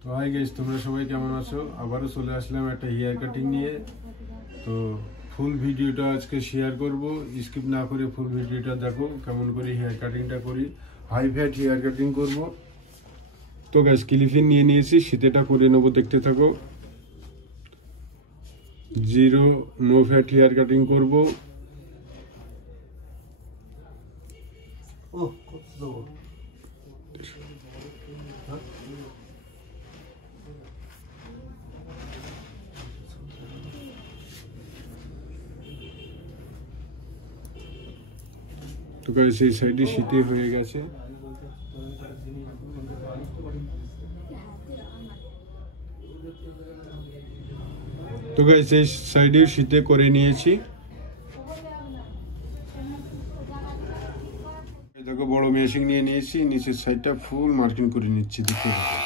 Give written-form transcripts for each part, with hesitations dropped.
তো hi guys, তোমরা সবাই কেমন আছো? আবারও চলে আসলাম একটা হেয়ার কাটিং নিয়ে। তো ফুল ভিডিওটা আজকে শেয়ার করব, স্কিপ না করে ফুল ভিডিওটা দেখো কেমন করে হেয়ার কাটিংটা করি। হাই ফ্যাট হেয়ার কাটিং করব। তো গাইস, ক্লিপিং নিয়ে নিয়েছি, শীতেটা করে নেবো, দেখতে থাকো। Zero no fat hair cutting করব। তো গাইস, এই সাইডে শীতে হয়ে গেছে। তো গাইস, এই সাইডে শীতে করে নিয়েছি। দেখো, বড় মেশিন নিয়ে নিয়েছি, নিচের সাইডটা ফুল মার্কিং করে নিচ্ছি, দেখতে থাকো।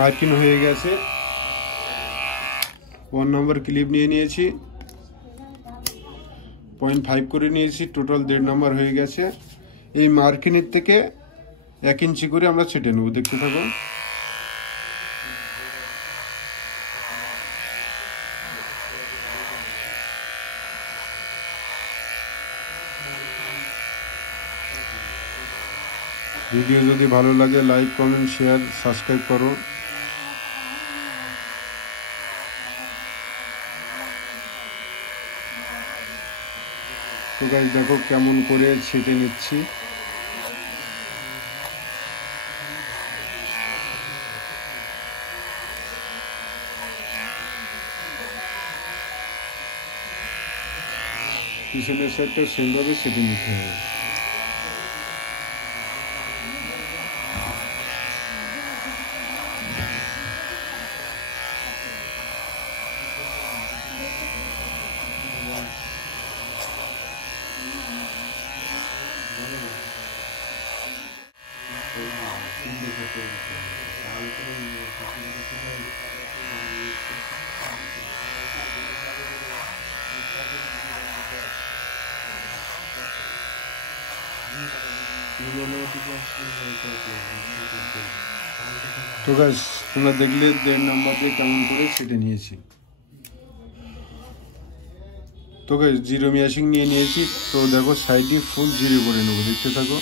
মার্কিং হয়ে গেছে। 1 নম্বর ক্লিপ নিয়ে নিয়েছি, 0.5 করে নিয়েছি, টোটাল 1.5 নম্বর হয়ে গেছে। এই মার্কিংয়ের থেকে 1 ইঞ্চি করে আমরা ছেটে নেব, দেখতে থাকো। ভিডিও যদি ভালো লাগে লাইক, কমেন্ট, শেয়ার, সাবস্ক্রাইব করো। তো গাইস, দেখো কেমন করে ছেটে নিচ্ছি। পিছনের সাইডটা সেমভাবে ছেটে নিতে হবে। তো গাইস, তোমরা দেখলে 1.5 নম্বর দিয়ে কেমন করে ছেটে নিয়েছি। তো গাইস, জিরো মেশিং নিয়ে নিয়েছি। তো দেখো, সাইডে ফুল জিরো করে নেবো, দেখতে থাকো।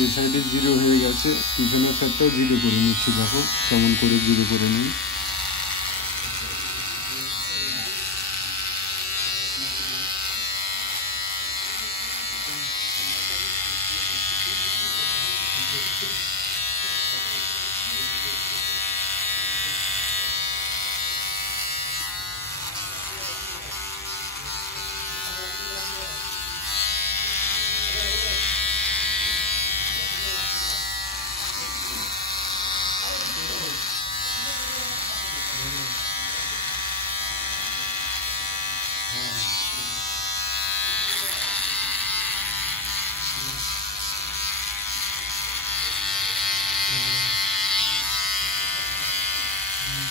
এই সাইডে জিরো হয়ে গেছে, পিছনের সাইডটাও জিরো করে নিচ্ছি, দেখো কেমন করে জিরো করে নিই।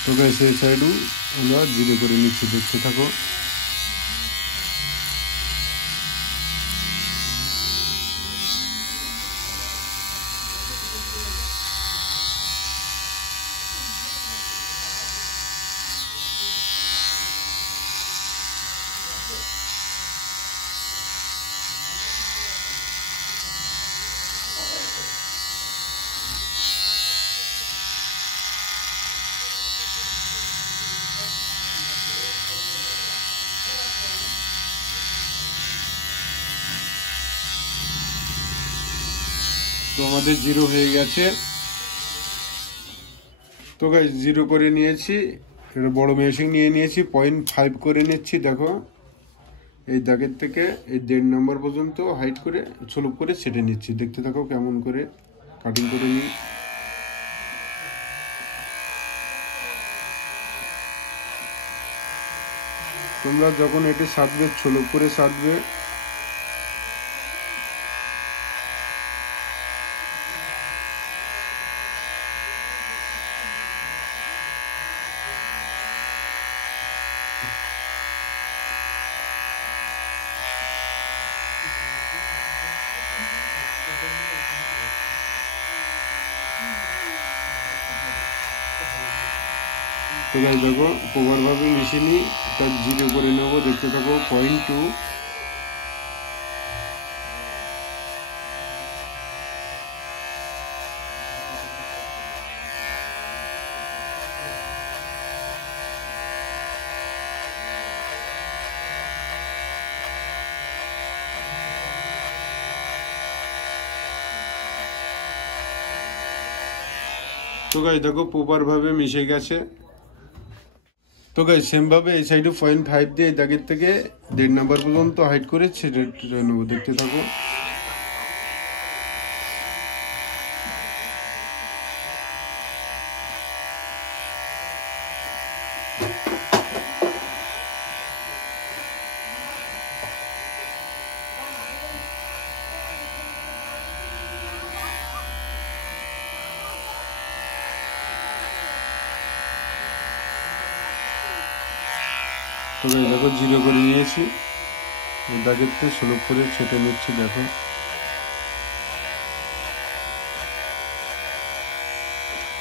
তো গাইস, এই সাইডও আমরা জিরো করে নিচ্ছি, দেখতে থাকো। তো আমাদের 0 হয়ে গেছে। তো গাইস 0 করে নিয়েছি, এটা বড় মেশিন নিয়ে নিয়েছি, 0.5 করে নিচ্ছি। দেখো এই দাগের থেকে এই 1.5 নম্বর পর্যন্ত হাইট করে স্লোপ করে ছেটে নিচ্ছি। দেখতে থাকো কেমন করে কাটিং করে নিই। তোমরা যখন এটি সাধবে স্লোপ করে সাধবে। তো গাইস দেখো প্রপারভাবে মিশিয়ে নিই, তার 0 করে নেবো। দেখতে থাকো 0.2। তো গাইস দেখো প্রপারভাবে মিশে গেছে। তো গাইস সেম ভাবে এই সাইডে 0.5 দিয়ে এই দাগের থেকে 1.5 নম্বর পর্যন্ত হাইট করে ছেড়ে নেবো। দেখতে থাকো। তো গাইস দেখো 0 করে নিয়েছি, দাগের থেকে স্লোপ করে ছেটে নিচ্ছি। দেখো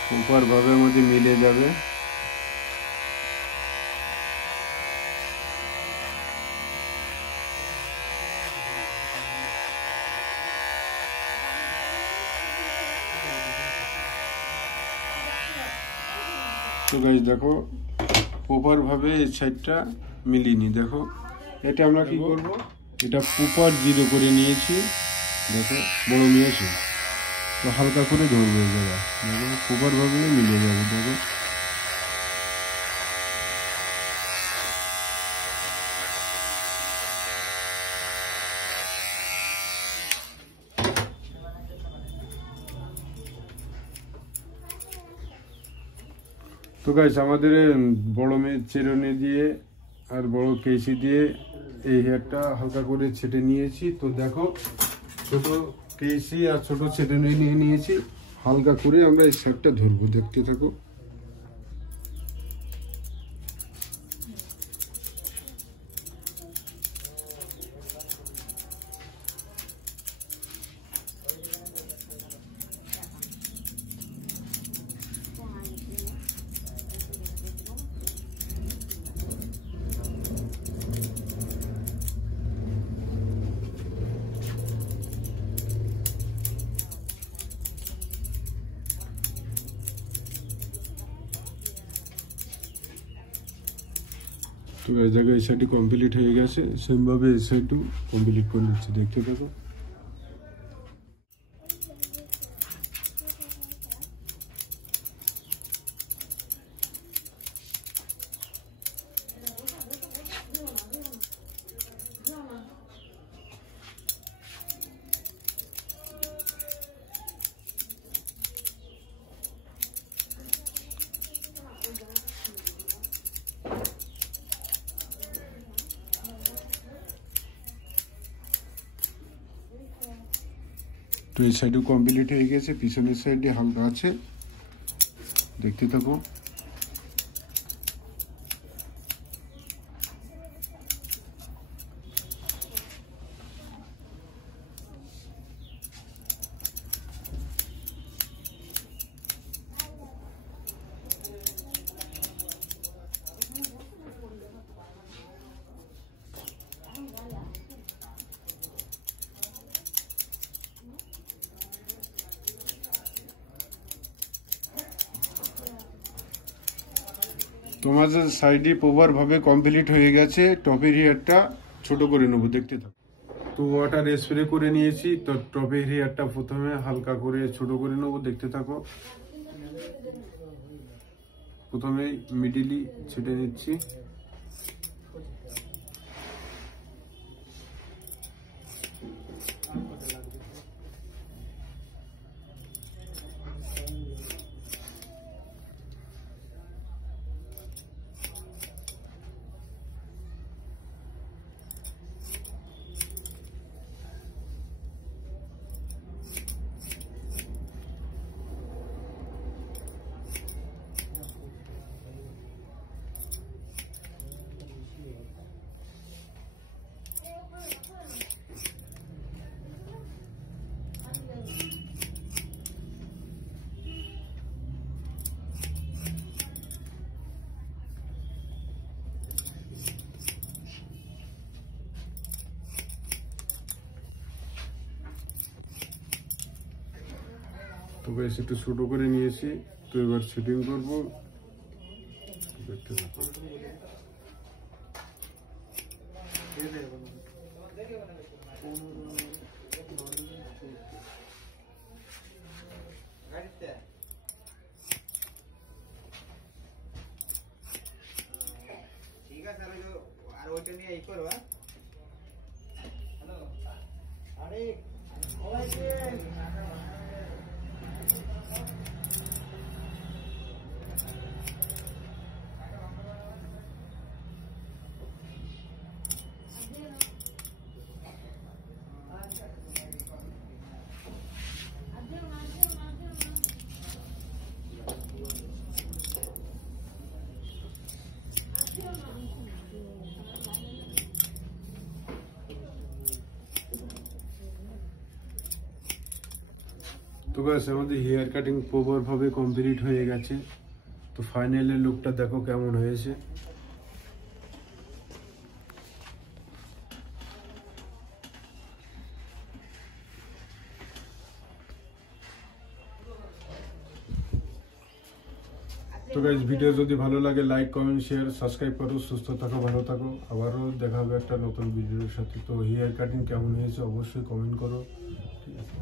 প্রপারভাবে আমাদের মিলে যাবে। তো গাইস দেখো প্রপারভাবে এই সাইডটা মিলিয়ে নি। দেখো এটা আমরা কি করব, এটা প্রপার 0 করে নিয়েছি। দেখো বড় নিয়েছি, তো হালকা করে ধরবো এই জায়গা। দেখো প্রপারভাবে মিলে যাবে। দেখো তো গাইস আমাদের বড় মেয়ে চেরনি দিয়ে আর বড় কেসি দিয়ে এই হেয়ারটা হালকা করে ছেটে নিয়েছি। তো দেখো ছোট কেসি আর ছোট চেরনি নিয়ে নিয়েছি, হালকা করে আমরা এই সাইডটা ধরবো। দেখতে থাকো। তো এই জায়গায় এই সাইডটি কমপ্লিট হয়ে গেছে, সেমভাবে এই সাইডও কমপ্লিট করে নিচ্ছি। দেখতে থাকো। তো এই সাইডও কমপ্লিট হয়ে গেছে, পিছনের সাইডে হালকা আছে। দেখতে থাকো। তোমাদের সাইডে প্রপারভাবে কমপ্লিট হয়ে গেছে। টপের হেয়ারটা ছোট করে নেবো। দেখতে থাকো। তো ওয়াটার স্প্রে করে নিয়েছি। তো টপের হেয়ারটা প্রথমে হালকা করে ছোট করে নেবো, দেখতে থাকো। প্রথমে মিডিলি ছেটে নিচ্ছি। তো গাইস একটু ছোট করে নিয়েছি। তো এবার সেটিং করবো, দেখতে থাকো। ঠিক আছে, আর ওইটা নিয়ে এই করবা। হ্যালো, আরে তো গাইস আমাদের হেয়ার কাটিং প্রপার ভাবে কমপ্লিট হয়ে গেছে। তো ফাইনালের লুকটা দেখো কেমন হয়েছে। তো গাইস ভিডিও যদি ভালো লাগে লাইক কমেন্ট শেয়ার সাবস্ক্রাইব করো। সুস্থ থাকো, ভালো থাকো। আবারও দেখা হবে একটা নতুন ভিডিওর সাথে। তো হেয়ার কাটিং কেমন হয়েছে অবশ্যই কমেন্ট করো, ঠিক আছে।